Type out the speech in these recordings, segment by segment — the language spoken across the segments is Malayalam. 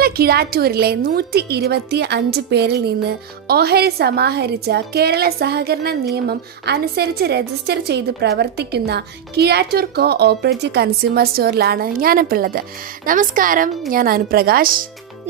നമ്മളെ കിഴാറ്റൂരിലെ 125 പേരിൽ നിന്ന് ഓഹരി സമാഹരിച്ച കേരള സഹകരണ നിയമം അനുസരിച്ച് രജിസ്റ്റർ ചെയ്ത് പ്രവർത്തിക്കുന്ന കിഴാറ്റൂർ കോ ഓപ്പറേറ്റീവ് കൺസ്യൂമർ സ്റ്റോറിലാണ് ഞാനിപ്പോൾ ഉള്ളത്. നമസ്കാരം, ഞാൻ അനുപ്രകാശ്.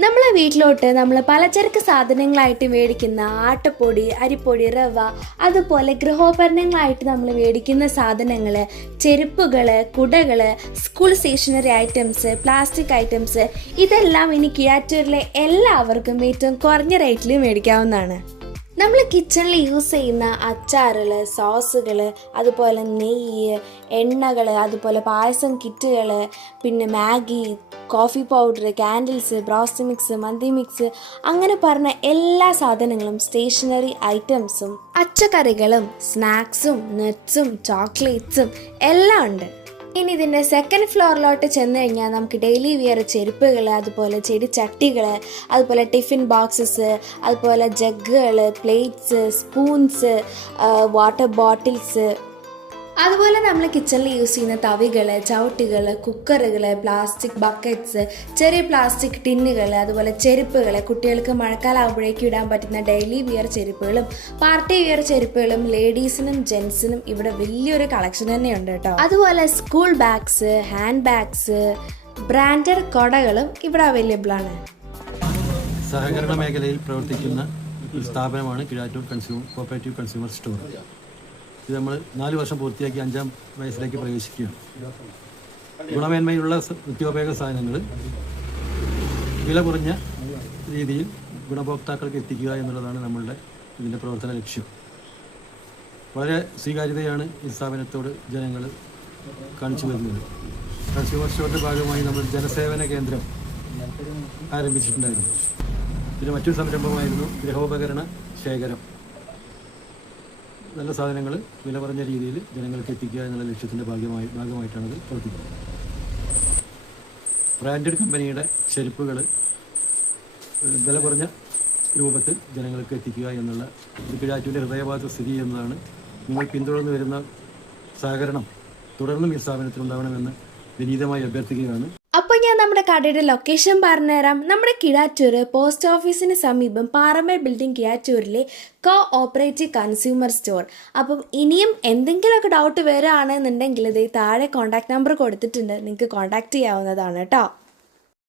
നമ്മളെ വീട്ടിലോട്ട് നമ്മൾ പലചരക്ക് സാധനങ്ങളായിട്ട് മേടിക്കുന്ന ആട്ടപ്പൊടി, അരിപ്പൊടി, റവ, അതുപോലെ ഗൃഹോപകരണങ്ങളായിട്ട് നമ്മൾ മേടിക്കുന്ന സാധനങ്ങൾ, ചെരുപ്പുകൾ, കുടകൾ, school stationery items, plastic items, ഇതെല്ലാം ഇനി കിഴാറ്റൂരിലെ എല്ലാവർക്കും ഏറ്റവും കുറഞ്ഞ റേറ്റിൽ മേടിക്കാവുന്നതാണ്. നമ്മൾ കിച്ചണിൽ യൂസ് ചെയ്യുന്ന അച്ചാറുകൾ, സോസുകൾ, അതുപോലെ നെയ്യ്, എണ്ണകൾ, അതുപോലെ പായസം കിറ്റുകൾ, പിന്നെ Maggi, coffee powder, candles, broast mix, മന്തി മിക്സ്, അങ്ങനെ പറഞ്ഞ എല്ലാ സാധനങ്ങളും, സ്റ്റേഷനറി ഐറ്റംസും, പച്ചക്കറികളും, സ്നാക്സും, നട്ട്സും, ചോക്ലേറ്റ്സും എല്ലാം ഉണ്ട്. ഇനി ഇതിൻ്റെ സെക്കൻഡ് ഫ്ലോറിലോട്ട് ചെന്ന് കഴിഞ്ഞാൽ നമുക്ക് ഡെയിലി വിയർ ചെരുപ്പുകൾ, അതുപോലെ ചെടിച്ചട്ടികൾ, അതുപോലെ ടിഫിൻ ബോക്സസ്, അതുപോലെ ജഗ്ഗുകൾ, പ്ലേറ്റ്സ്, സ്പൂൺസ്, വാട്ടർ ബോട്ടിൽസ്, അതുപോലെ നമ്മൾ കിച്ചണിൽ യൂസ് ചെയ്യുന്ന തവികൾ, ചവിട്ടികൾ, കുക്കറുകൾ, പ്ലാസ്റ്റിക് ബക്കറ്റ്സ്, ചെറിയ പ്ലാസ്റ്റിക് ടിന്നുകൾ, അതുപോലെ ചെരുപ്പുകൾ, കുട്ടികൾക്ക് മഴക്കാലാവുമ്പോഴേക്കും ഇടാൻ പറ്റുന്ന ഡെയിലി വിയർ ചെരുപ്പുകളും പാർട്ടി വിയർ ചെരുപ്പുകളും ലേഡീസിനും ജെൻസിനും ഇവിടെ വലിയൊരു കളക്ഷൻ തന്നെയുണ്ട് കേട്ടോ. അതുപോലെ school bags, handbags, branded കൊടകളും ഇവിടെ അവൈലബിൾ ആണ്. സഹകരണ മേഖലയിൽ പ്രവർത്തിക്കുന്ന ഒരു സ്ഥാപനമാണ് കിഴാറ്റൂർ കോഓപ്പറേറ്റീവ് കൺസ്യൂമർ സ്റ്റോർ. ഇത് നമ്മൾ 4 വർഷം പൂർത്തിയാക്കി 5ാം വയസ്സിലേക്ക് പ്രവേശിക്കുകയാണ്. ഗുണമേന്മയുള്ള നിത്യോപയോഗ സാധനങ്ങൾ വില കുറഞ്ഞ രീതിയിൽ ഗുണഭോക്താക്കൾക്ക് എത്തിക്കുക എന്നുള്ളതാണ് നമ്മളുടെ ഇതിൻ്റെ പ്രവർത്തന ലക്ഷ്യം. വളരെ സ്വീകാര്യതയാണ് ഈ സ്ഥാപനത്തോട് ജനങ്ങൾ കാണിച്ചു വരുന്നത്. കൺസ്യൂമർ സ്റ്റോറിൻ്റെ ഭാഗമായി നമ്മൾ ജനസേവന കേന്ദ്രം ആരംഭിച്ചിട്ടുണ്ടായിരുന്നു. പിന്നെ മറ്റൊരു സംരംഭമായിരുന്നു ഗൃഹോപകരണ ശേഖരം. നല്ല സാധനങ്ങൾ വില കുറഞ്ഞ രീതിയിൽ ജനങ്ങൾക്ക് എത്തിക്കുക എന്നുള്ള ലക്ഷ്യത്തിൻ്റെ ഭാഗമായിട്ടാണ് ഇത് പ്രവർത്തിക്കുന്നത്. ബ്രാൻഡഡ് കമ്പനിയുടെ ചെരുപ്പുകൾ വില കുറഞ്ഞ രൂപത്തിൽ ജനങ്ങൾക്ക് എത്തിക്കുക എന്നുള്ള കിഴാറ്റൂരിൻ്റെ ഹൃദയഭാഗത്ത് സ്ഥിതി ചെയ്യുന്നതാണ്. നിങ്ങൾ പിന്തുടർന്ന് വരുന്ന സഹകരണം തുടർന്നും ഈ സ്ഥാപനത്തിലുണ്ടാവണമെന്ന് വിനീതമായി അഭ്യർത്ഥിക്കുകയാണ്. അപ്പോൾ ഞാൻ നമ്മുടെ കടയുടെ ലൊക്കേഷൻ പറഞ്ഞുതരാം. നമ്മുടെ കിഴാറ്റൂർ പോസ്റ്റ് ഓഫീസിന് സമീപം പാറമേൽ ബിൽഡിംഗ് കിഴാറ്റൂരിലെ കോ ഓപ്പറേറ്റീവ് കൺസ്യൂമർ സ്റ്റോർ. അപ്പം ഇനിയും എന്തെങ്കിലുമൊക്കെ ഡൗട്ട് വരികയാണെന്നുണ്ടെങ്കിൽ ഇത് താഴെ കോൺടാക്ട് നമ്പർ കൊടുത്തിട്ടുണ്ട്, നിങ്ങൾക്ക് കോൺടാക്ട് ചെയ്യാവുന്നതാണ് കേട്ടോ.